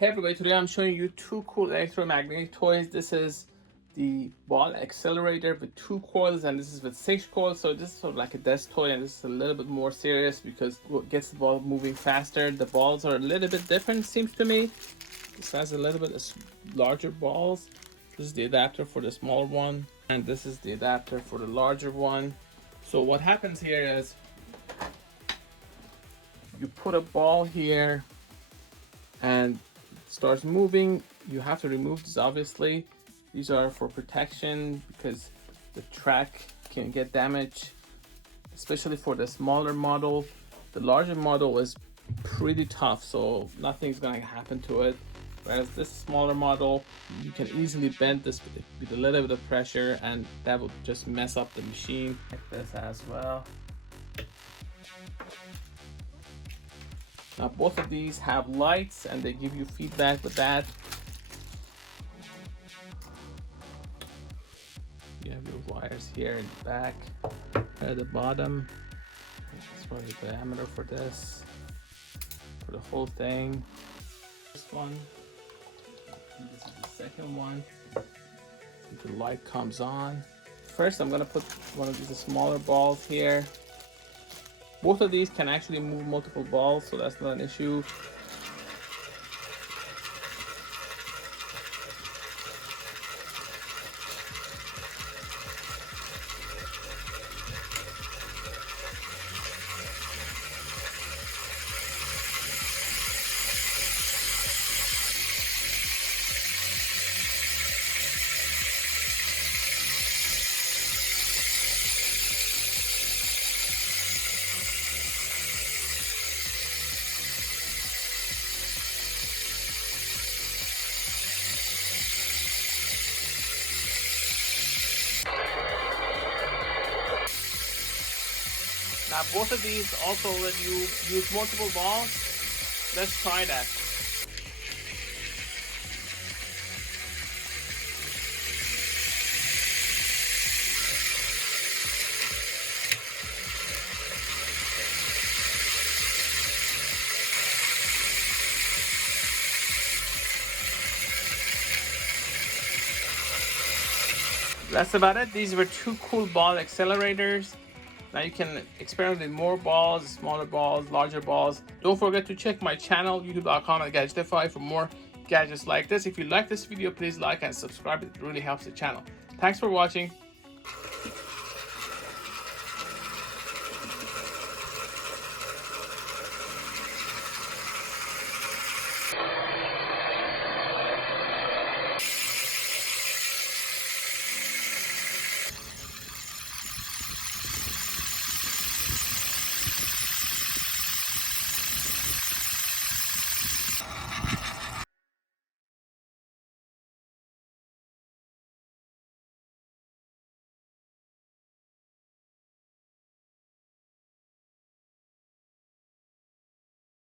Hey everybody, today I'm showing you two cool electromagnetic toys. This is the ball accelerator with 2 coils, and this is with 6 coils. So this is sort of like a desk toy, and this is a little bit more serious because it gets the ball moving faster. The balls are a little bit different, seems to me. This has a little bit of larger balls. This is the adapter for the smaller one, and this is the adapter for the larger one. So what happens here is you put a ball here and it starts moving. You have to remove this, obviously. These are for protection because the track can get damaged, especially for the smaller model. The larger model is pretty tough, so nothing's gonna happen to it. Whereas this smaller model, you can easily bend this with a little bit of pressure, and that will just mess up the machine. Like this as well. Now both of these have lights and they give you feedback with that. You have your wires here in the back. At the bottom, that's probably the diameter for this, for the whole thing. This one, and this is the second one. The light comes on. First, I'm gonna put one of these smaller balls here. Both of these can actually move multiple balls, so that's not an issue. Now both of these also let you use multiple balls. Let's try that. That's about it. These were 2 cool ball accelerators. Now you can experiment with more balls, smaller balls, larger balls. Don't forget to check my channel, youtube.com/Gadgetify, for more gadgets like this. If you like this video, please like and subscribe. It really helps the channel. Thanks for watching.